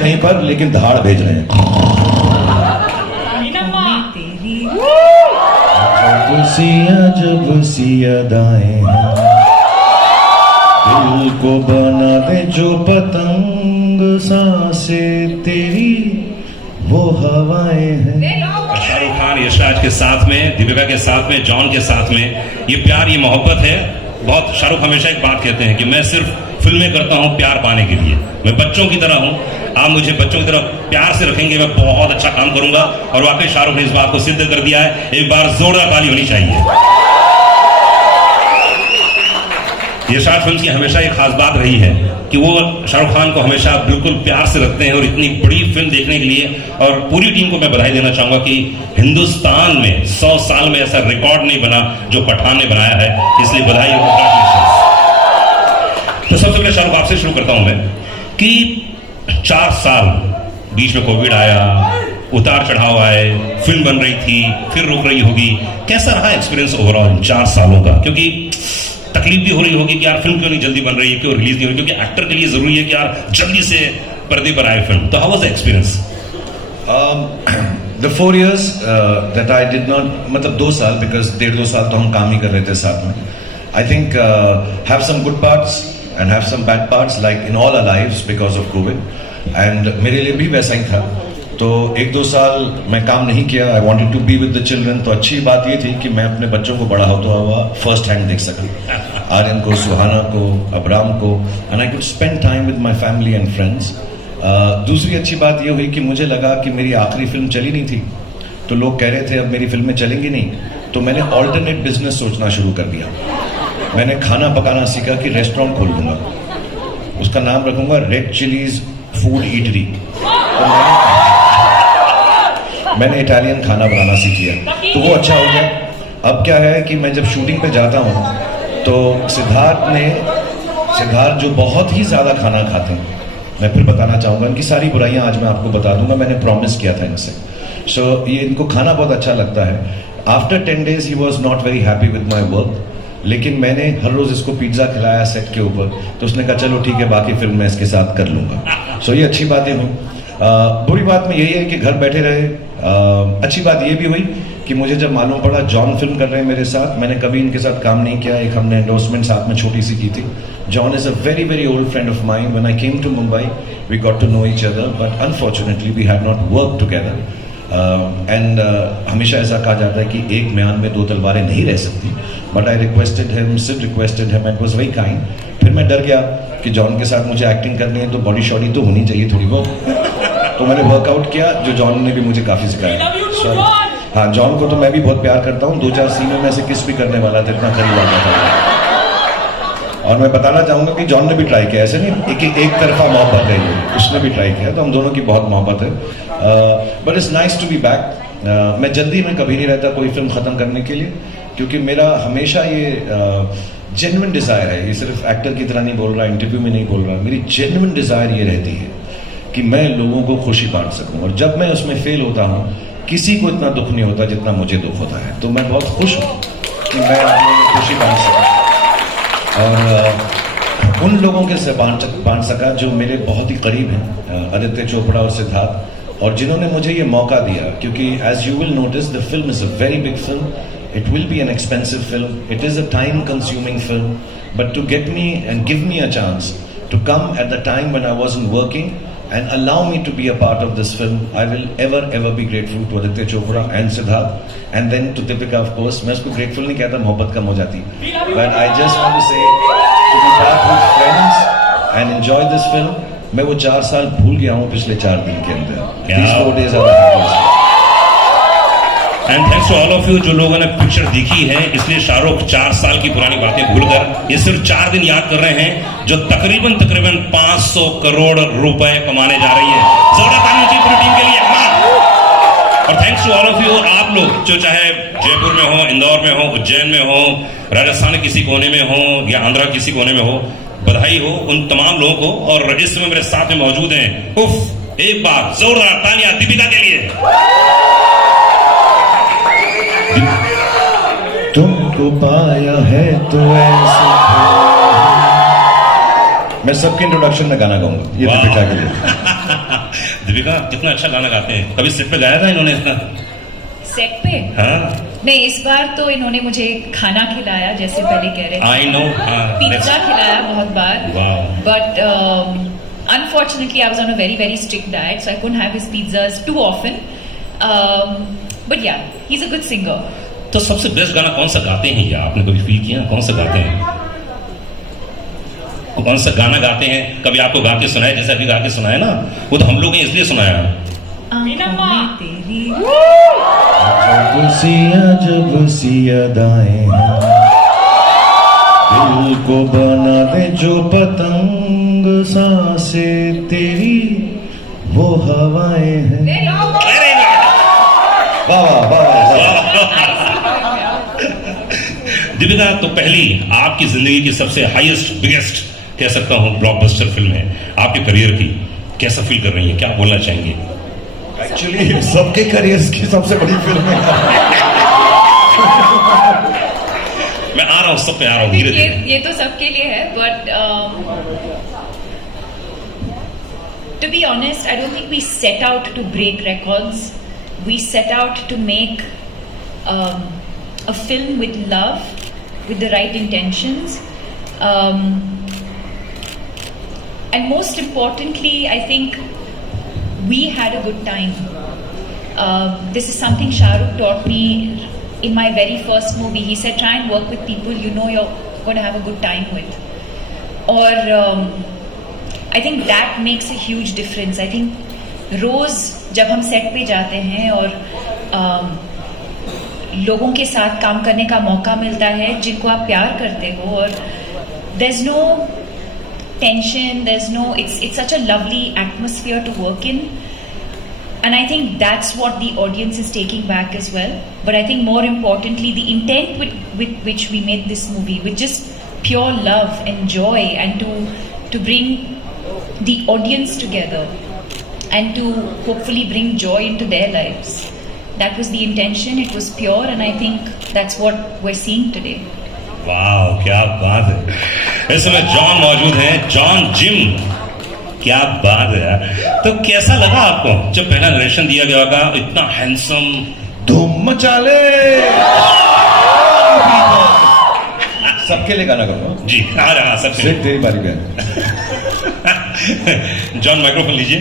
कहीं पर, लेकिन धाड़ भेज रहे हैं। जब सियादाएं हैं, दिल को बना दे जो पतंग, सांसें तेरी वो हवाएं हैं। शाहरुख खान यशराज के साथ में, दीपिका के साथ में, जॉन के साथ में, ये प्यार, ये मोहब्बत है। बहुत शाहरुख हमेशा एक बात कहते हैं कि मैं सिर्फ फिल्में करता हूं प्यार पाने के लिए, मैं बच्चों की तरह हूं, आप मुझे बच्चों की तरह प्यार से रखेंगे, मैं बहुत अच्छा काम करूंगा। और वाकई शाहरुख ने इस बात को सिद्ध कर दिया है। एक बार जोरदार ताली होनी चाहिए। यशराज फिल्म की हमेशा एक खास बात रही है कि वो शाहरुख खान को हमेशा बिल्कुल प्यार से रखते हैं, और इतनी बड़ी फिल्म देखने के लिए, और पूरी टीम को मैं बधाई देना चाहूंगा कि हिंदुस्तान में 100 साल में ऐसा रिकॉर्ड नहीं बना जो पठान ने बनाया है, इसलिए बधाई और कांग्रेचुलेशंस। तो सबसे पहले शाहरुख आपसे शुरू करता हूं मैं कि 4 साल बीच में कोविड आया, उतार चढ़ाव आए, फिल्म बन रही थी, फिर रुक रही होगी, कैसा रहा एक्सपीरियंस ओवरऑल 4 सालों का? क्योंकि तकलीफ भी हो रही होगी कि यार फिल्म क्यों नहीं जल्दी बन रही है, क्यों रिलीज नहीं हो रही, क्योंकि एक्टर के लिए जरूरी है कि यार जल्दी से पर्दे पर आए फिल्म। तो how was the experience? The 4 years that I did not, मतलब 2 साल, because 1.5-2 साल तो हम काम ही कर रहे थे साथ में. I think have some good parts and have some bad parts, like in all our lives because of COVID. And मेरे लिए भी वैसा ही था. तो 1-2 साल मैं काम नहीं किया. I wanted to be with the children. तो अच्छी बात ये थी कि मैं अपने बच्चों को बड़ा होता हुआ फर्स्ट हैंड देख सका, आर्यन को, सुहाना को, अब्राम को, and I could spend time with my family and friends. दूसरी अच्छी बात ये हुई कि मुझे लगा कि मेरी आखिरी फिल्म चली नहीं थी, तो लोग कह रहे थे अब मेरी फिल्में चलेंगी नहीं, तो मैंने ऑल्टरनेट बिजनेस सोचना शुरू कर दिया. मैंने खाना पकाना सीखा कि रेस्टोरेंट खोल दूंगा, उसका नाम रखूंगा रेड चिलीज फूड ईटरी. तो मैंने इटालियन खाना बनाना सीख लिया, तो वो अच्छा हो गया. अब क्या है कि मैं जब शूटिंग पे जाता हूँ तो सिद्धार्थ जो बहुत ही ज़्यादा खाना खाते हैं, मैं फिर बताना चाहूँगा इनकी सारी बुराइयाँ आज मैं आपको बता दूंगा, मैंने प्रॉमिस किया था इनसे. सो ये इनको खाना बहुत अच्छा लगता है. After 10 days he was not very happy with my work, लेकिन मैंने हर रोज़ इसको पिज्ज़ा खिलाया सेट के ऊपर, तो उसने कहा चलो ठीक है बाकी फिल्म मैं इसके साथ कर लूँगा. सो ये अच्छी बातें हुई. बुरी बात में यही है कि घर बैठे रहे. अच्छी बात ये भी हुई कि मुझे जब मालूम पड़ा जॉन फिल्म कर रहे हैं मेरे साथ, मैंने कभी इनके साथ काम नहीं किया. एक हमने एंडोर्समेंट साथ में छोटी सी की थी. John is a very, very old friend of mine. When I came to Mumbai, we got to know each other, but unfortunately we had not worked together. And हमेशा ऐसा कहा जाता है कि एक म्यान में 2 तलवारें नहीं रह सकती. But I requested him, Sid requested him, and was very kind. फिर मैं डर गया कि जॉन के साथ मुझे एक्टिंग करनी है तो बॉडी शॉडी तो होनी चाहिए थोड़ी बहुत. तो मैंने वर्कआउट किया, जो जॉन ने भी मुझे काफ़ी सिखाया. हाँ, जॉन को तो मैं भी बहुत प्यार करता हूँ. 2-4 सीनों में से किस भी करने वाला था, इतना करीब आता था. और मैं बताना चाहूँगा कि जॉन ने भी ट्राई किया, ऐसे नहीं एक तरफा मोहब्बत है ये, उसने भी ट्राई किया, तो हम दोनों की बहुत मोहब्बत है. But it's nice to be back. मैं जल्दी में कभी नहीं रहता कोई फिल्म ख़त्म करने के लिए, क्योंकि मेरा हमेशा ये जेन्युइन डिज़ायर है. ये सिर्फ एक्टर की तरह नहीं बोल रहा, इंटरव्यू में नहीं बोल रहा. मेरी जेन्युइन डिज़ायर ये रहती है कि मैं लोगों को खुशी बांट सकूँ, और जब मैं उसमें फेल होता हूँ किसी को इतना दुख नहीं होता जितना मुझे दुख होता है. तो मैं बहुत खुश हूँ कि मैं आप लोगों को खुशी बांट सकूँ, और उन लोगों के से बांट सका जो मेरे बहुत ही करीब हैं, आदित्य चोपड़ा और सिद्धार्थ, और जिन्होंने मुझे ये मौका दिया. क्योंकि as you will notice the film is a very big film. It will be an expensive film. It is a time consuming film. But to get me and give me a chance to come at the time when I wasn't working and allow me to be a part of this film, I will ever be grateful to Aditya Chopra and Siddharth, and then to Deepika of course. मैं उसको grateful नहीं कहता, मोहब्बत कम हो जाती. But I just want to say to be back with friends and enjoy this film. मैं वो 4 साल भूल गया हूँ पिछले 4 दिन के अंदर. These 4 days are the happiest. And thanks to all of you जो लोगों ने पिक्चर देखी है. इसलिए शाहरुख 4 साल की पुरानी बातें भूलकर ये सिर्फ 4 दिन याद कर रहे हैं, जो तकरीबन 500 करोड़ रुपए कमाने जा रही है. जोरदार तालियां चाहिए पूरी टीम के लिए. और thanks to all of you, आप लोग जो चाहे जयपुर में हो, इंदौर में हो, उज्जैन में हो, राजस्थान के किसी कोने में हो या आंध्रा किसी कोने में हो, बधाई हो उन तमाम लोगों को. और इस समय मेरे साथ में मौजूद हैं, उफ, एक बार जोरदार तालियां दीपिका के लिए. तुमको पाया है तो ऐसे. मैं सबके इंट्रोडक्शन में गाना गाऊंगा, ये दीपिका के लिए. दीपिका कितना अच्छा गाना गाते हैं, कभी सेट पे गाया था इन्होंने इतना? सेट पे हाँ नहीं, इस बार तो इन्होंने मुझे खाना खिलाया, जैसे पहले कह रहे थे, आई नो, पिज्जा खिलाया बहुत बार, वाह, but unfortunately I was on a very very strict diet, so I couldn't have his pizzas too often, but yeah, he's a good singer. तो सबसे बेस्ट गाना कौन सा गाते हैं ये, आपने कभी फील किया कौन सा गाते हैं? कौन सा गाना गाते हैं, कभी आपको गा के सुनाया? जैसे अभी गा के सुनाया ना, वो तो हम लोग ने इसलिए सुनाया। आँखों में तेरी जब सिया दाएं हैं, दिल को बना दे जो पतंग, सांसें तेरी वो हवाएं हैं। वाह वाह वाह वाह। दीपिका, तो पहली आपकी जिंदगी की सबसे हाईएस्ट बिगेस्ट कह सकता हूँ ब्लॉकबस्टर फिल्म है आपके करियर की, कैसा फील कर रही है, क्या बोलना चाहेंगे? एक्चुअली सबके करियर्स की सबसे बड़ी फिल्म है। मैं आ रहा हूँ, सब पे आ रहा हूँ धीरे धीरे। ये तो सबके लिए है, but to be honest, I don't think we set out to break records. We set out to make a film with love, with the right intentions, and most importantly, I think we had a good time. This is something Shah Rukh taught me in my very first movie. He said, try and work with people you know you're going to have a good time with. Or I think that makes a huge difference. I think रोज जब हम set पे जाते हैं और लोगों के साथ काम करने का मौका मिलता है जिनको आप प्यार करते हो, और there's no tension, there's no, it's such a lovely atmosphere to work in, and I think that's what the audience is taking back as well. But I think more importantly, the intent with which we made this movie, with just pure love and joy, and to bring the audience together and to hopefully bring joy into their lives. That was the intention, it was pure, and I think that's what we're seeing today. वाह, क्या बात है। इस समय John मौजूद हैं, John gym, क्या बात है यार। तो कैसा लगा आपको जब पहला नरेशन दिया गया होगा, इतना हैंडसम, धूम मचा ले। सबके लिए गाना करो जी, आ रहा सबसे तेरी बारी पे। जॉन माइक्रोफोन लीजिए।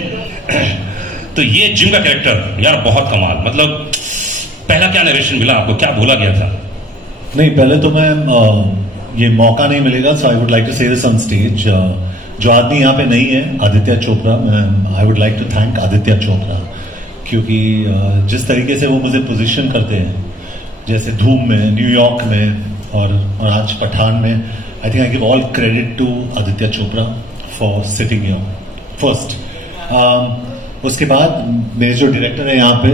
तो ये जिम का कैरेक्टर यार बहुत कमाल, मतलब पहला क्या नरेशन मिला आपको, क्या बोला गया था? नहीं, पहले तो मैं ये मौका नहीं मिलेगा, so I would like to say this on stage. जो आदमी यहाँ पे नहीं है, Aditya Chopra, I would like to thank Aditya Chopra, क्योंकि जिस तरीके से वो मुझे पोजीशन करते हैं, जैसे धूम में, न्यूयॉर्क में और आज पठान में, I think I give all credit to Aditya Chopra for sitting here first. उसके बाद मेरे जो डायरेक्टर है यहाँ पे,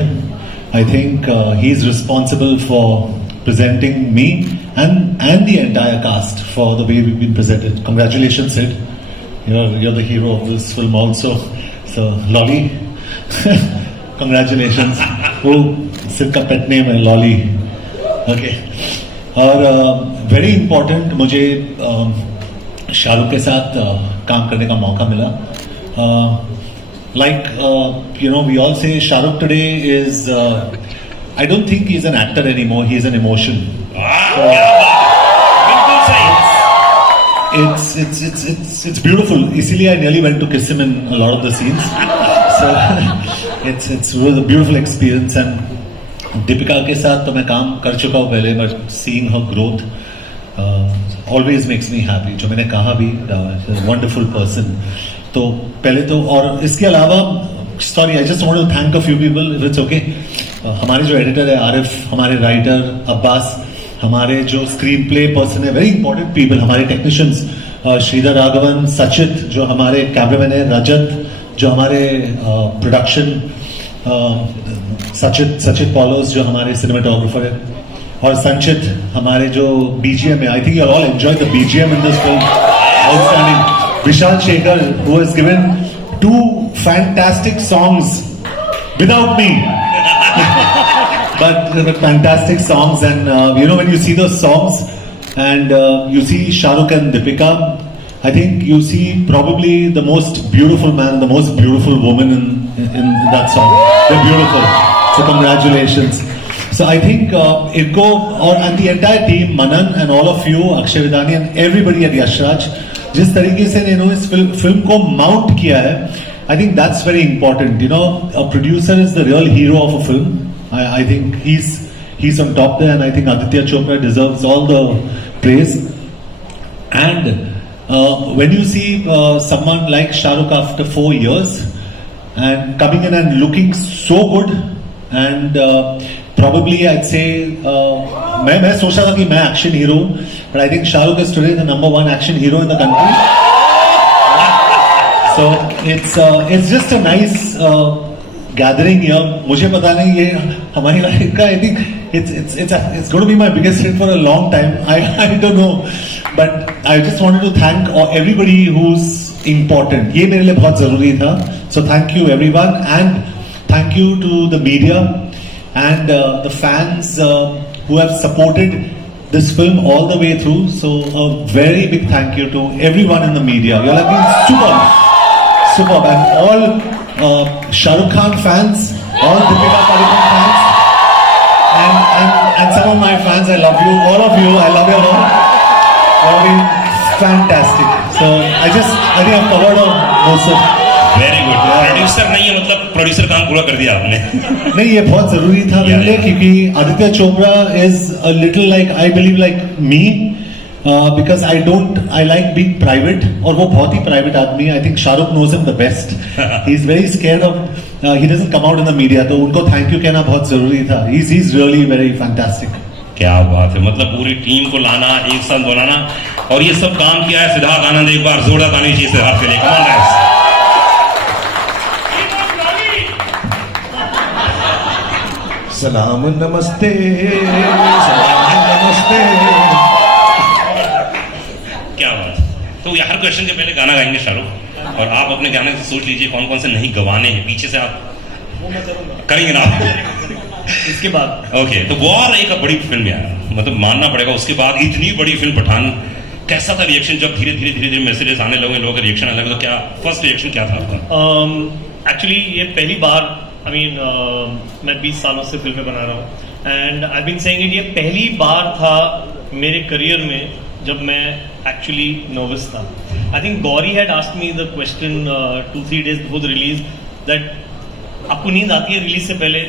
I think he is responsible for presenting me and the entire cast for the way we've been presented. Congratulations, Sid. You're the hero of this film also. So Lolly, congratulations. वो Sid का pet name है Lolly. Okay. और very important, मुझे शाहरुख के साथ काम करने का मौका मिला. Like we all say Shahrukh today is. I don't think he's an actor anymore. He's an emotion. It's beautiful. Isiley I nearly went to kiss him in a lot of the scenes. So it was a beautiful experience. And Deepika के साथ तो मैं काम कर चुका हूँ पहले, but seeing her growth always makes me happy. जो मैंने कहा भी, a wonderful person. तो पहले तो, और इसके अलावा sorry, I just want to thank a few people, if it's okay. हमारे जो एडिटर है आरिफ, हमारे राइटर अब्बास, हमारे जो स्क्रीन प्ले पर्सन है, वेरी इंपॉर्टेंट पीपल, हमारे टेक्नीशियंस श्रीधर राघवन, सचित जो हमारे कैमरामैन है, रजत जो हमारे प्रोडक्शन, सचित पॉलोस जो हमारे सिनेमाटोग्राफर है, और संचित हमारे जो बीजीएम है. I think you all enjoy the BGM in this film, outstanding. Vishal Shekhar who has given 2 fantastic songs without me. but fantastic songs, and when you see those songs and you see Shah Rukh and Deepika, I think you see probably the most beautiful man, the most beautiful woman in in that song. They're beautiful. So congratulations. So I think Irko and the entire team, Manan and all of you, Akshay Vidani and everybody at Yash Raj, जिस तरीके से इन्होंने इस film को mount किया है, I think that's very important. You know, a producer is the real hero of a film. I think he's on top there, and I think Aditya Chopra deserves all the praise. And when you see someone like Shah Rukh after 4 years and coming in and looking so good, and probably I'd say मैं सोचा था कि मैं action hero, but I think Shah Rukh is today the #1 action hero in the country. So it's just a nice gathering here. मुझे पता नहीं ये हमारी लाइफ का, I think it's going to be my biggest hit for a long time. I don't know, but I just wanted to thank everybody who's important. ये मेरे लिए बहुत जरूरी था. So thank you everyone, and thank you to the media and the fans who have supported this film all the way through. So a very big thank you to everyone in the media. You all have been superb, and all Shah Rukh Khan fans, all Deepika Padukone fans, and some of my fans. I love you, all of you. I love you all. You have been fantastic. So I think I've covered most of. Very good. Producer नहीं है मतलब producer काम पूरा कर दिया आपने. नहीं, ये बहुत जरूरी था मेरे लिए, क्योंकि Aditya Chopra is a little like, I believe like me, because I like being private, और वो बहुत ही private आदमी है. I think Shahrukh knows him the best. He's very scared of, he doesn't come out in the media, तो उनको thank you कहना बहुत जरूरी था. He's really very fantastic. क्या बात है, मतलब पूरी टीम को लाना, एक साथ बनाना, और ये सब काम किया है सिद्धार्थ आनंद. एक बार जोरदार ताली चाहिए सिद्धार्थ के लिए. Come on guys. सलाम नमस्ते, सलाम नमस्ते. क्या बात. तो हर क्वेश्चन के पहले गाना गाएंगे शाहरुख, और आप अपने गाने से सोच लीजिए कौन कौन से नहीं गवाने हैं. पीछे से आप करेंगे ना इसके बाद. ओके, तो वॉर एक बड़ी फिल्म यार, मतलब मानना पड़ेगा. उसके बाद इतनी बड़ी फिल्म पठान, कैसा था रिएक्शन जब धीरे धीरे मैसेजेस आने लगे, लोगों का रिएक्शन आने लगा, तो क्या फर्स्ट रिएक्शन क्या था आपका? एक्चुअली ये पहली बार, मैं 20 सालों से फिल्में बना रहा हूँ, and I been saying it, ये पहली बार था मेरे करियर में जब मैं एक्चुअली नर्वस था. I think Gauri had asked me the question 2-3 days before the release that आपको नींद आती है रिलीज से पहले?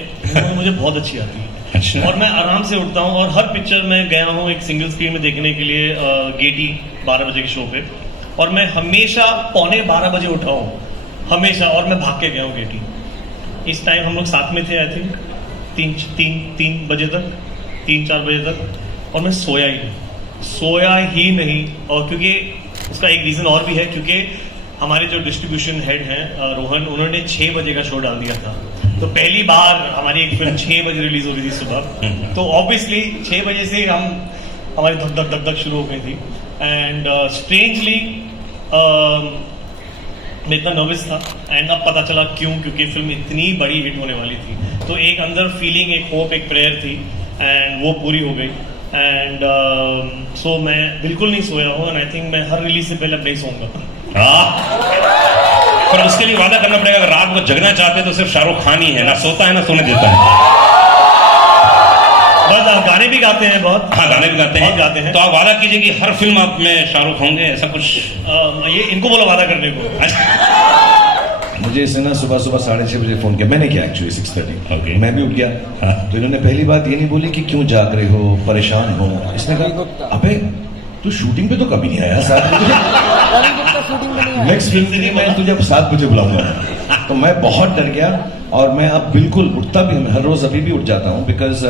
मुझे बहुत अच्छी आती है. अच्छा. और मैं आराम से उठता हूँ, और हर पिक्चर में गया हूँ एक सिंगल स्क्रीन में देखने के लिए, गेटी 12 बजे के शो पे, और मैं हमेशा 11:45 बजे उठा हूँ, हमेशा, और मैं भाग के गया हूँ गेटी. इस टाइम हम लोग साथ में थे, आई थिंक 3 बजे तक, 3-4 बजे तक, और मैं सोया ही नहीं. और क्योंकि उसका एक रीज़न और भी है, क्योंकि हमारे जो डिस्ट्रीब्यूशन हेड हैं रोहन, उन्होंने 6 बजे का शो डाल दिया था. तो पहली बार हमारी एक फिल्म 6 बजे रिलीज हो रही थी सुबह, तो ऑब्वियसली 6 बजे से हमारी धक धक शुरू हो गई थी. एंड स्ट्रेंजली मैं इतना नर्वस था, एंड अब पता चला क्यों, क्योंकि फिल्म इतनी बड़ी हिट होने वाली थी. तो एक अंदर फीलिंग, एक होप, एक प्रेयर थी, एंड वो पूरी हो गई. एंड सो मैं बिल्कुल नहीं सोया हूँ, एंड आई थिंक मैं हर रिलीज से पहले अब नहीं सोऊंगा. पर उसके लिए वादा करना पड़ेगा, अगर रात को जगना चाहते हैं तो सिर्फ शाहरुख खान ही है, ना सोता है ना सोने देता है. बस आप गाने भी गाते हैं बहुत. हाँ, गाने भी गाते हैं. तो आप वादा कीजिए कि हर फिल्म आप में शाहरुख होंगे, ऐसा कुछ. ये इनको बोलो वादा करने को. मुझे इसने ना सुबह 6:30 बजे फोन किया. मैंने किया एक्चुअली 6:30. Okay. मैं भी उठ गया. हाँ. तो इन्होंने पहली बात ये नहीं बोली कि क्यों जाग रहे हो, परेशान हो. इसने कहा अबे तू शूटिंग पे तो कभी नहीं आया 7 बजे. नेक्स्ट फिल्म के लिए मैं तुझे 7 बजे बुलाऊंगा. तो मैं बहुत डर गया, और मैं अब बिल्कुल उठता भी हूँ, हर रोज अभी भी उठ जाता हूँ, because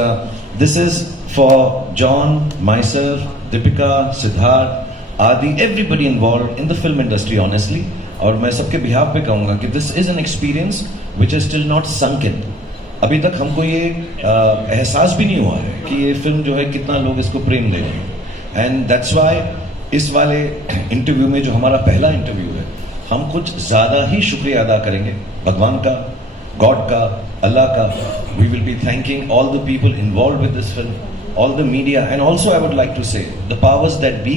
this is for John, myself, Deepika, Siddharth, आदि, everybody involve in the film industry honestly. और मैं सबके बिहाफ पे कहूंगा कि this is an experience which is still not sunk in. अभी तक हमको ये एहसास भी नहीं हुआ है कि ये फिल्म जो है कितना लोग इसको प्रेम दे रहे हैं. एंड दैट्स वाई इस वाले इंटरव्यू में, जो हमारा पहला इंटरव्यू है, हम कुछ ज्यादा ही शुक्रिया अदा करेंगे भगवान का, गॉड का, अल्लाह का. We will be thanking all the people involve with this film, all the media, and also I would like to say the powers that be,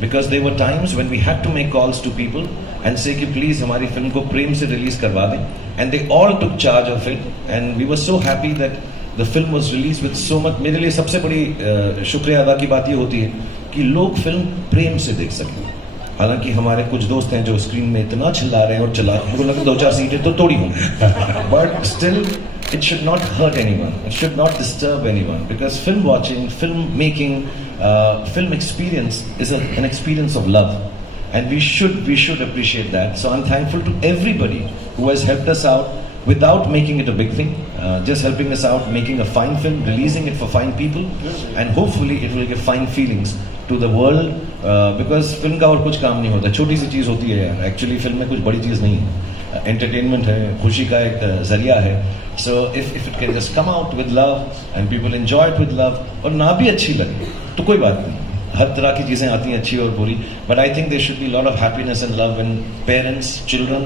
because there were times when we had to make calls to people and say कि please हमारी film को प्रेम से release करवा दें, and they all took charge of it, and we were so happy that the film was released with so much. मेरे लिए सबसे बड़ी शुक्रिया अदा की बात ये होती है कि लोग फिल्म प्रेम से देख सकें। हालांकि हमारे कुछ दोस्त हैं जो स्क्रीन में इतना चिल्ला रहे हैं और चला, मुझे लगा 2-4 सीटें तो तोड़ी होंगी, but still it should not hurt anyone, it should not disturb anyone, because film watching, film making, film experience is an experience of love, and we should appreciate that. So I'm thankful to everybody who has helped us out without making it a big thing, just helping us out, making a fine film, releasing it for fine people, and hopefully it will give fine feelings to the world, because film का और कुछ काम नहीं होता, छोटी सी चीज़ होती है यार, एक्चुअली फिल्म में कुछ बड़ी चीज़ नहीं है, एंटरटेनमेंट है, खुशी का एक जरिया है. So if it can just come out with love and people enjoy it with love, और ना भी अच्छी लगे तो कोई बात नहीं, हर तरह की चीज़ें आती हैं अच्छी और बुरी, but I think there should be lot of happiness and love when parents, children,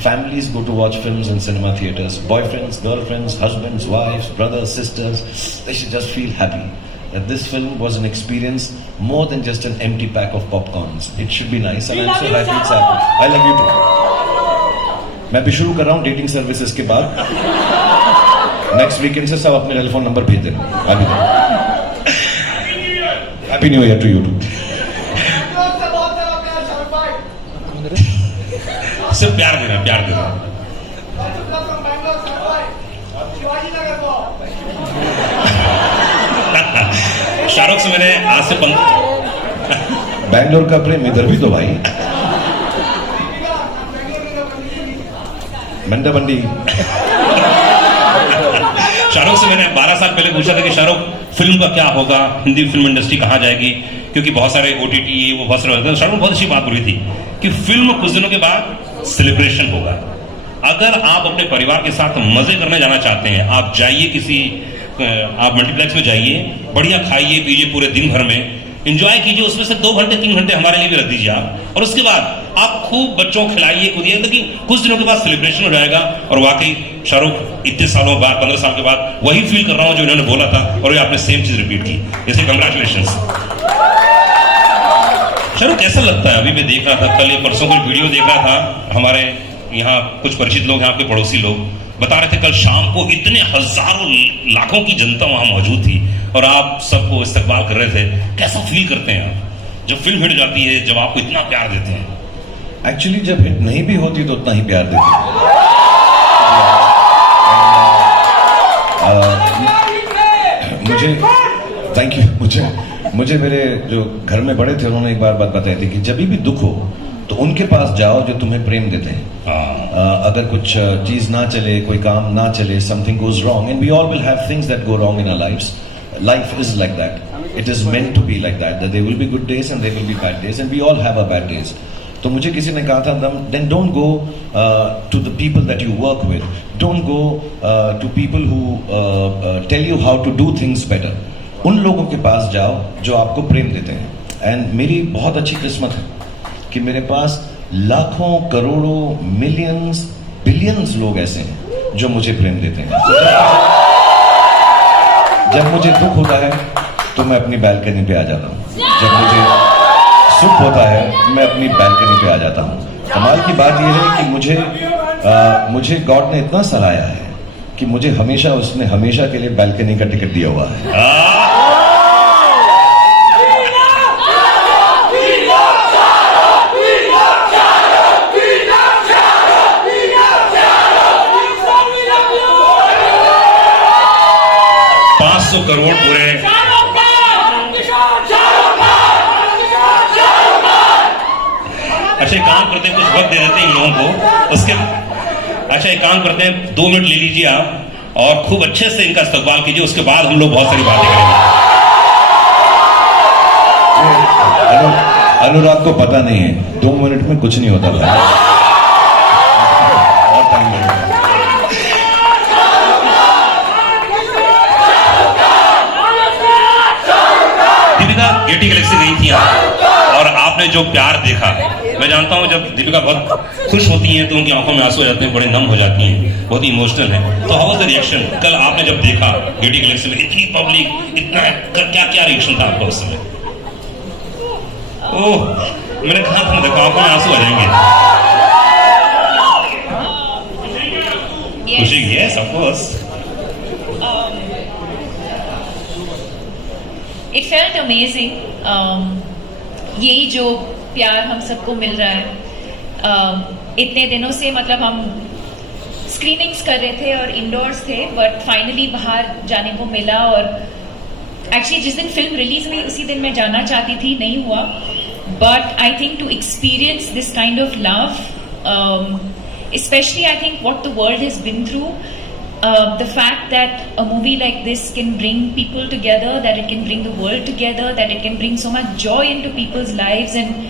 families go to watch films in cinema theaters. Boyfriends, girlfriends, husbands, wives, brothers, sisters, they should just feel happy that this film was an experience more than just an empty pack of popcorns. It should be nice, and I'm so happy it's happening. I love you too. मैं भी शुरू कर रहा हूँ dating services के बाद, next weekend से सब अपने टेलीफोन नंबर भेज देना. अभी happy new year to you too. सिर्फ प्यार देना, प्यार देना. शाहरुख से मैंने आज से बैंगलोर का प्रेम इधर भी तो भाई, मंडा बंडी. शाहरुख से मैंने 12 साल पहले पूछा था कि शाहरुख फिल्म का क्या होगा, हिंदी फिल्म इंडस्ट्री कहाँ जाएगी, क्योंकि बहुत सारे OTT वो बहुत सारे. शाहरुख बहुत अच्छी बात बोली थी कि फिल्म कुछ दिनों के बाद सेलिब्रेशन होगा. अगर आप अपने परिवार के साथ मजे करने जाना चाहते हैं, आप जाइए किसी, आप मल्टीप्लेक्स में जाइए, बढ़िया खाइए पीजिए पूरे दिन भर में, एंजॉय कीजिए, उसमें से 2 घंटे 3 घंटे हमारे लिए भी रख दीजिए आप, और उसके बाद आप खूब बच्चों खिलाइए कूदिए, लेकिन कुछ दिनों के बाद सेलिब्रेशन हो जाएगा. और वाकई शाहरुख इतने सालों बाद, 15 साल के बाद वही फील कर रहा हूं जो इन्होंने बोला था, और ये आपने सेम चीज रिपीट की, इसलिए कंग्रेचुलेशंस. शाहरुख कैसा लगता है? अभी मैं देख रहा था, कल या परसों कोई वीडियो देख रहा था, हमारे यहाँ कुछ परिचित लोग हैं, आपके पड़ोसी लोग बता रहे थे कल शाम को इतने हजारों लाखों की जनता वहां मौजूद थी और आप सबको इस्तकबाल कर रहे थे. कैसा फील करते हैं आप जब फिल्म हिट जाती है, जब आपको इतना प्यार देते हैं? एक्चुअली जब हिट नहीं भी होती तो उतना ही प्यार देती है. मुझे थैंक यू. मुझे मेरे जो घर में बड़े थे उन्होंने एक बार बात बताई थी कि जब भी दुख हो तो उनके पास जाओ जो तुम्हें प्रेम देते हैं. अगर कुछ चीज ना चले, कोई काम ना चले, something goes wrong, and we all will have things that go wrong in our lives. Life is like that. It is meant to be like that. That there will be good days and there will be bad days, and we all have our bad days. तो मुझे किसी ने कहा था, then don't go to the people that you work with. Don't go to people who tell you how to do things better. उन लोगों के पास जाओ जो आपको प्रेम देते हैं. And मेरी बहुत अच्छी किस्मत है कि मेरे पास लाखों, करोड़ों, मिलियंस, बिलियंस लोग ऐसे हैं जो मुझे प्रेम देते हैं. जब मुझे दुख होता है तो मैं अपनी बालकनी पे आ जाता हूँ. जब मुझे सुख होता है मैं अपनी बालकनी पे आ जाता हूँ. कमाल की बात यह है कि मुझे गॉड ने इतना सराहा है कि मुझे हमेशा उसने हमेशा के लिए बालकनी का टिकट दिया हुआ है. करोड़ पूरे अच्छा, एक काम करते हैं, कुछ वक्त दे देते हैं इन लोगों को. उसके अच्छा, एक काम करते हैं, 2 मिनट ले लीजिए आप और खूब अच्छे से इनका इस्तकबाल कीजिए. उसके बाद हम लोग बहुत सारी बातें करेंगे. अनुराग को पता नहीं है 2 मिनट में कुछ नहीं होता था. और टाइम लगेगा. गेटी गैलेक्सी गई थी आप, और आपने जो प्यार देखा, मैं जानता हूं जब दीपिका बहुत खुश होती हैं तो उनकी आंखों में आंसू आ जाते हैं, बड़े नम हो जाती हैं, बहुत ही इमोशनल है. तो हाउ वाज द रिएक्शन कल आपने जब देखा गेटी गैलेक्सी में, इतनी पब्लिक, इतना क्या क्या रिएक्शन था आपका उस समय? ओह, मैंने कहा था, देखो आंखों में आंसू आ जाएंगे. Yes. खुशी, yes, of course. It felt amazing. यही जो प्यार हम सबको मिल रहा है, इतने दिनों से मतलब हम स्क्रीनिंग्स कर रहे थे और इंडोर्स थे, बट फाइनली बाहर जाने को मिला. और एक्चुअली जिस दिन फिल्म रिलीज हुई उसी दिन मैं जाना चाहती थी, नहीं हुआ. But I think to experience this kind of love, especially I think what the world has been through, the fact that a movie like this can bring people together, that it can bring the world together, that it can bring so much joy into people's lives and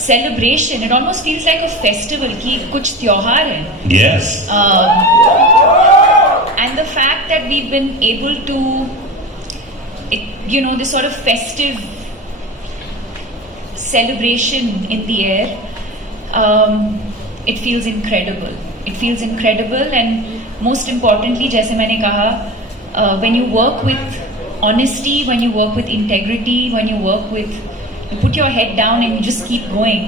celebration. It almost feels like a festival ki kuch tyohar hai. Yes. And the fact that we've been able to, this sort of festive celebration in the air, it feels incredible. It feels incredible, and most importantly, जैसे मैंने कहा, when you work with honesty, when you work with integrity, when you put your head down and you just keep going,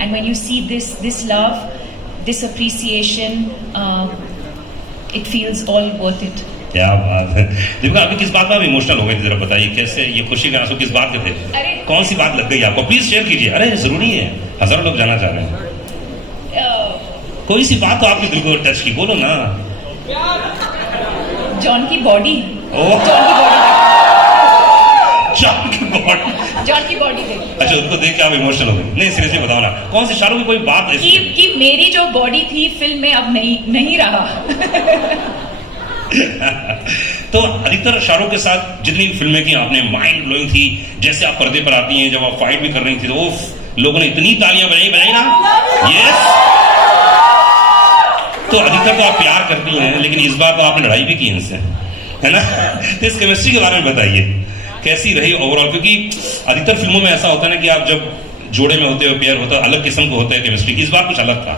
and when you see this love, this appreciation, it feels all worth it. क्या बात है. दीपिका, अभी किस बात पर emotional हो गए थे, जरा बताइए. कैसे ये खुशी के आंसू किस बात के थे? अरे, कौन सी बात लग गई आपको? प्लीज शेयर कीजिए. अरे जरूरी है, हजारों लोग जाना चाह रहे हैं. कोई सी बात तो आपके दिल को टच की, बोलो ना. जॉन की बॉडी. ओह, जॉन की बॉडी. जॉन की बॉडी. जॉन की बॉडी देखी. अच्छा, उनको देख के आप इमोशनल हो गए. नहीं, सीरियसली बताओ ना, कौन सी शाहरुख की कोई बात ऐसी? कि मेरी जो बॉडी थी फिल्म में अब नहीं रहा. तो अधिकतर शाहरुख के साथ जितनी फिल्में की आपने, माइंड ब्लोइंग थी. जैसे आप पर्दे पर आती हैं, जब आप फाइट भी कर रही थी, तो वो लोगों ने इतनी तालियां बजाई ना. यस. तो अधिकतर तो आप प्यार करती हैं, लेकिन इस बार तो आपने लड़ाई भी की इनसे, है ना. तो इस केमिस्ट्री के बारे में बताइए, कैसी रही ओवरऑल? क्योंकि अधिकतर फिल्मों में ऐसा होता है ना कि आप जब जोड़े में होते हो, पेयर होता है, अलग किस्म को होता है केमिस्ट्री. इस बार कुछ अलग था,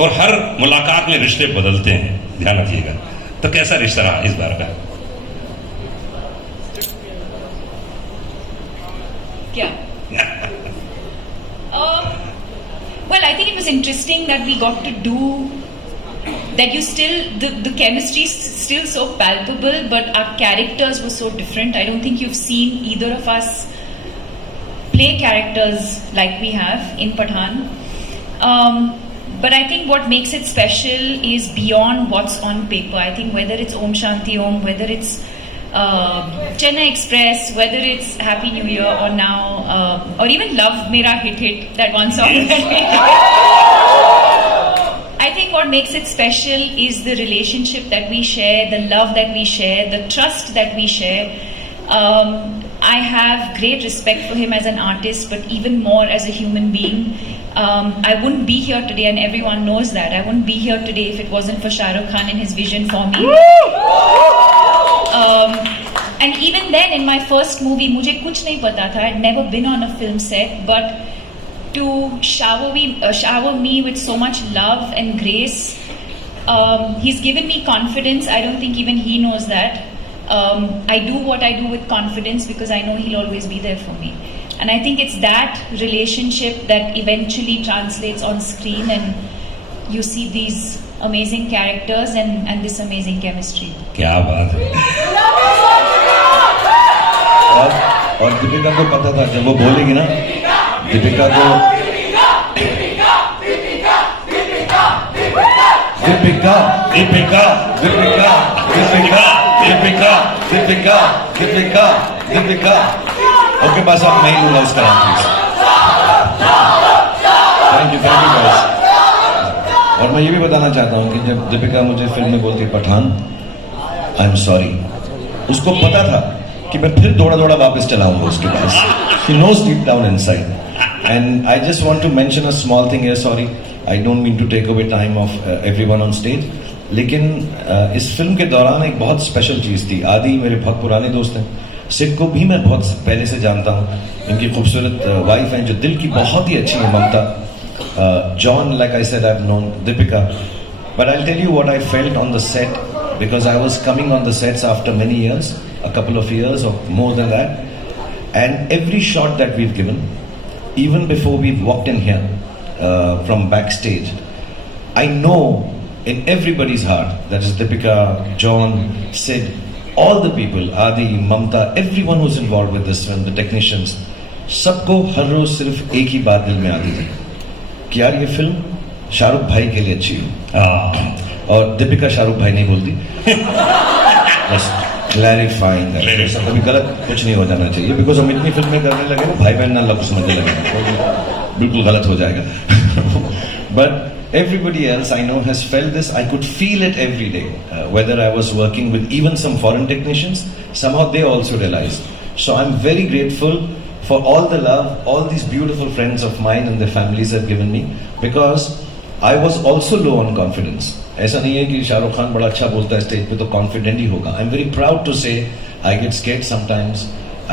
और हर मुलाकात में रिश्ते बदलते हैं, ध्यान रखिएगा. तो कैसा रिश्ता रहा इस बार का? क्या? Well, I think it was interesting that we got to do that. You still, the chemistry is still so palpable, but our characters were so different. I don't think you've seen either of us play characters like we have in Pathaan. But I think what makes it special is beyond what's on paper. I think whether it's Om Shanti Om, whether it's Chennai Express, whether it's Happy New Year, or now, or even Love Mera Hit, that one song. I think what makes it special is the relationship that we share, the love that we share, the trust that we share. I have great respect for him as an artist, but even more as a human being. I wouldn't be here today, and everyone knows that. I wouldn't be here today if it wasn't for Shah Rukh Khan and his vision for me. And even then, in my first movie, मुझे कुछ नहीं पता था. I'd never been on a film set, but to shower me with so much love and grace, he's given me confidence. I don't think even he knows that. I do what I do with confidence because I know he'll always be there for me. And I think it's that relationship that eventually translates on screen, and you see these amazing characters and this amazing chemistry. क्या बात है. और दीपिका को पता था जब वो बोलेगी ना, दीपिका को दीपिका दीपिका दीपिका दीपिका दीपिका दीपिका दीपिका दीपिका. ओके, बस अब नहीं लूंगा इसका नाम, प्लीज. Thank you guys. और मैं ये भी बताना चाहता हूँ कि जब दीपिका मुझे फिल्म में बोलती पठान, आई एम सॉरी, उसको पता था कि मैं फिर दौड़ा वापस चलाऊंगा उसके पास. She knows deep down inside. And I just want to mention a small thing here. Sorry, I don't mean to take away time of everyone on stage. लेकिन इस फिल्म के दौरान एक बहुत स्पेशल चीज़ थी. आदि मेरे बहुत पुराने दोस्त हैं, सिड को भी मैं बहुत पहले से जानता हूँ. इनकी खूबसूरत वाइफ हैं जो दिल की बहुत ही अच्छी है, ममता. John, like I said, I've known Deepika. But I'll tell you what I felt on the set, because I was coming on the sets after many years, a couple of years or more than that. And every shot that we've given, even before we've walked in here from backstage, I know in everybody's heart. That is Deepika, John, Sid, all the people, Adi, Mamta, everyone who's involved with this film, the technicians, सबको हर रोज सिर्फ एक ही बात दिल में आती थी कि यार ये फिल्म शाहरुख भाई के लिए अच्छी हो। और दीपिका शाहरुख भाई नहीं बोलती, बस क्लैरिफाइंग, ऐसा कभी गलत कुछ नहीं हो जाना चाहिए, बिकॉज हम इतनी फिल्में करने लगे ना, भाई बहन ना लग समझने लगे तो बिल्कुल गलत हो जाएगा। But everybody else I know has felt this. I could feel it every day. Whether I was working with even some foreign technicians, somehow they also realized. So I'm very grateful for all the love, all these beautiful friends of mine and their families have given me, because I was also low on confidence. ऐसा नहीं है कि शाहरुख खान बड़ा अच्छा बोलता है stage पे तो कॉन्फिडेंट ही होगा. I'm very proud to say I get scared sometimes,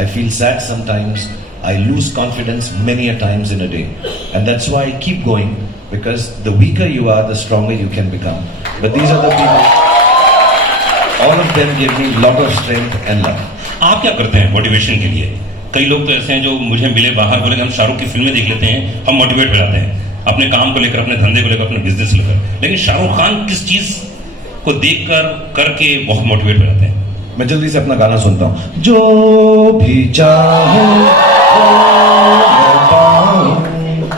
I feel sad sometimes, I lose confidence many a times in a day, and that's why I keep going. Because the weaker you are, the stronger you can become. But these are the people, all of them give me a lot of strength and love. आप क्या करते हैं motivation के लिए? कई लोग तो ऐसे हैं जो मुझे मिले बाहर, बोले कि हम शाहरुख की फिल्में देख लेते हैं, हम मोटिवेट हो जाते हैं अपने काम को लेकर, अपने धंधे को लेकर, अपने बिजनेस लेकर. लेकिन शाहरुख खान किस चीज को देखकर करके बहुत मोटिवेट हो जाते हैं? मैं जल्दी से अपना गाना सुनता हूँ. जो भी चाहो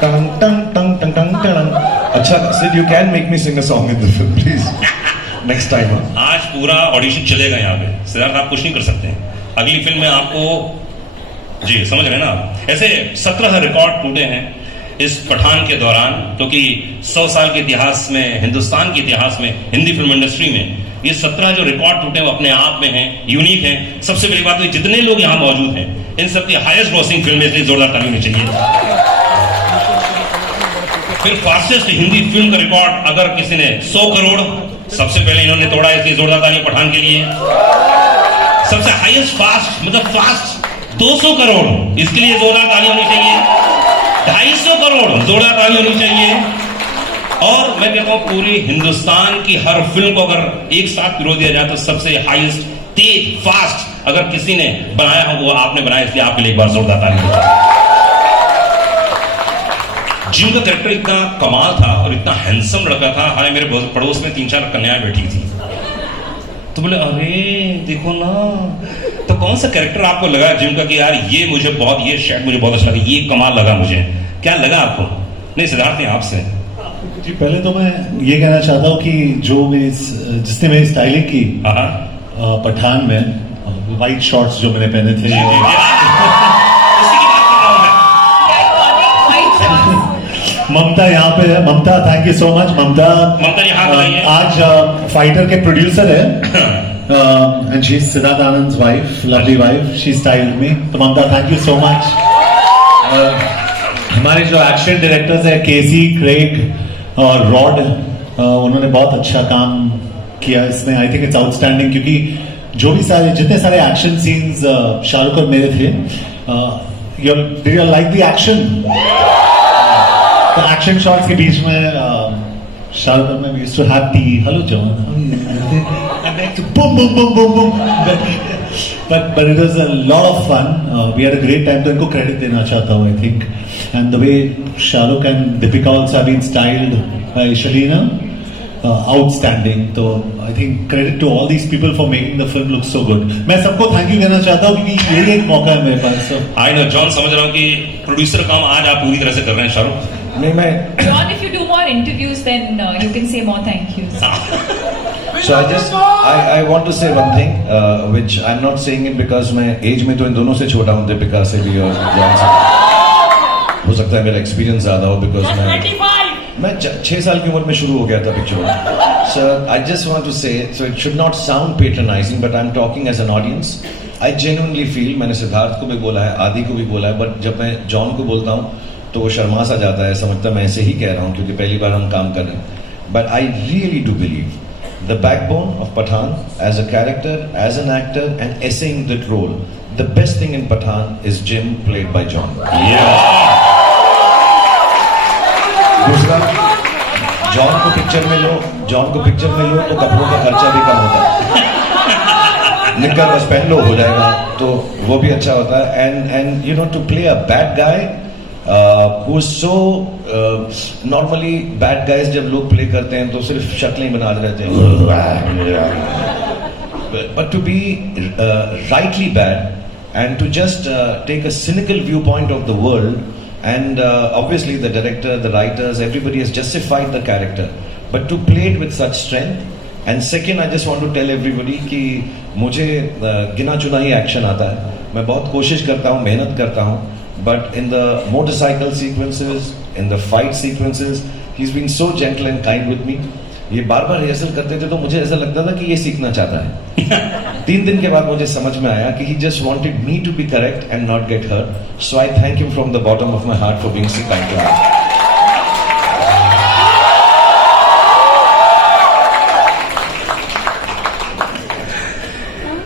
टंग टंग टंग टंग टंग टंग. अच्छा Sid, you can make me sing a song in the film please next time. आज पूरा ऑडिशन चलेगा यहाँ पे, सिद्धार्थ आप कुछ नहीं कर सकते हैं. अगली फिल्म में आपको, जी समझ रहे हैं ना आप, ऐसे 17 रिकॉर्ड टूटे हैं इस पठान के दौरान, क्योंकि 100 साल के इतिहास में, हिंदुस्तान के इतिहास में, हिंदी फिल्म इंडस्ट्री में ये 17 जो रिकॉर्ड टूटे वो अपने आप में हैं, यूनिक हैं. सबसे बड़ी बात है जितने लोग यहाँ मौजूद हैं इन सबकी हाईएस्ट ग्रॉसिंग फिल्म है, इसलिए जोरदार ताली होनी चाहिए. फिर फास्टेस्ट हिंदी फिल्म का रिकॉर्ड अगर किसी ने 100 करोड़ सबसे पहले इन्होंने तोड़ा, इसलिए जोरदार ताली पठान के लिए. सबसे हाईएस्ट फास्ट, मतलब फास्ट 200 करोड़, इसके लिए जोरदार ताली होनी चाहिए. 250 करोड़, जोरदार ताली होनी चाहिए. और मैं कहता हूं पूरी हिंदुस्तान की हर फिल्म को अगर एक साथ पिरो दिया जाए तो सबसे हाईएस्ट, तेज, फास्ट अगर किसी ने बनाया हो वो आपने बनाया, इसलिए आपके लिए एक बार जोरदार ताली होनी चाहिए. जिम का कैरेक्टर इतना कमाल था और इतना हैंडसम लड़का था. हाय मेरे पड़ोस में 3-4 कन्याएं बैठी थी, तो बोले अरे देखो ना, तो कौन सा कैरेक्टर आपको लगा जिम का कि यार ये मुझे बहुत, ये शर्ट मुझे बहुत अच्छा लगा, ये कमाल लगा मुझे? क्या लगा आपको? नहीं सिद्धार्थ जी आपसे. जी पहले तो मैं ये कहना चाहता हूँ कि जो जिसने मेरी स्टाइलिंग की पठान में, वाइट शॉर्ट्स जो मैंने पहने थे, ममता यहाँ पे है. Mamta, thank you so much Mamta. आज फाइटर के प्रोड्यूसर है, and she is Siddharth Anand's wife, lovely wife. She styled me. तो Mamta thank you so much. हमारे जो एक्शन डायरेक्टर्स है केसी, क्रेग और रॉड, उन्होंने बहुत अच्छा काम किया इसमें. आई थिंक इट्स आउटस्टैंडिंग, क्योंकि जो भी जितने सारे एक्शन सीन्स शाहरुख और मेरे थे, did you like the action? तो एक्शन शॉट्स के बीच में शाहरुख और मैं used to have tea. Hello Jawan, boom boom boom boom boom. but it was a lot of fun. We had a great time. तो इनको क्रेडिट देना चाहता हूँ. I think and the way Shahrukh and Deepika also have been styled by Shalina, outstanding. तो I think credit to all these people for making the film look so good. मैं सबको thank you कहना चाहता हूँ क्योंकि यही एक मौका है मेरे पास. आई नो जॉन, समझ रहा हूँ कि प्रोड्यूसर काम आज आप पूरी तरह से कर रहे हैं शाहरुख. नहीं मैं John, if you do more interviews, then you can say more thank yous. So I want to say one thing, which I'm not saying it because मैं एज में तो इन दोनों से छोटा हूँ, दीपिका से भी और जॉन से. हो सकता है मेरा एक्सपीरियंस ज्यादा हो, बिकॉज मैं 6 साल की उम्र में शुरू हो गया था पिक्चर में. So I just want to say, so it should not sound patronizing, but I'm talking as an audience. I genuinely feel, मैंने सिद्धार्थ को भी बोला है, आदि को भी बोला है, बट जब मैं जॉन को बोलता हूँ तो वो शर्मा सा जाता है, समझता मैं ऐसे ही कह रहा हूँ क्योंकि पहली बार हम काम कर रहे हैं. But I really do believe the backbone of Pathan as a character, as an actor, and essaying that role. The best thing in Pathan is Jim, played by John. दूसरा, जॉन को पिक्चर में लो तो कपड़ों का खर्चा भी कम होता है. निक्कर बस पहन लो हो जाएगा, तो वो भी अच्छा होता है. And you know to play a bad guy who is so normally bad guys जब लोग play करते हैं तो सिर्फ शक्लें बना रहते हैं, but to be rightly bad and to just take a cynical viewpoint of the world, and obviously the director, the writers, everybody has justified the character, but to play it with such strength. And second, I just want to tell everybody कि मुझे गिना चुना ही action आता है, मैं बहुत कोशिश करता हूँ, मेहनत करता हूँ, but in the motorcycle sequences, in the fight sequences, he's been so gentle and kind with me. ये बार बार रिहर्सल करते थे तो मुझे ऐसा लगता था कि ये सीखना चाहता है. 3 दिन के बाद मुझे समझ में आया कि he just wanted me to be correct and not get hurt. So I thank him from the bottom of my heart for being so kind to me.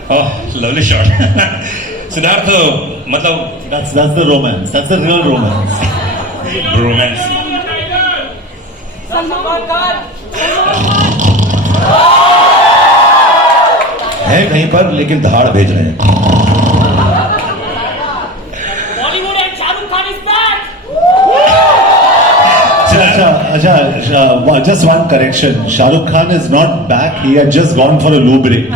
Oh, lovely shot. Siddharth, मतलब That's the romance. That's the real romance. Romance. है कहीं पर लेकिन धाड़ भेज रहे हैं. Bollywood and Shah Rukh Khan is back. Just one correction. Shah Rukh Khan is not back. He had just gone for a loo break.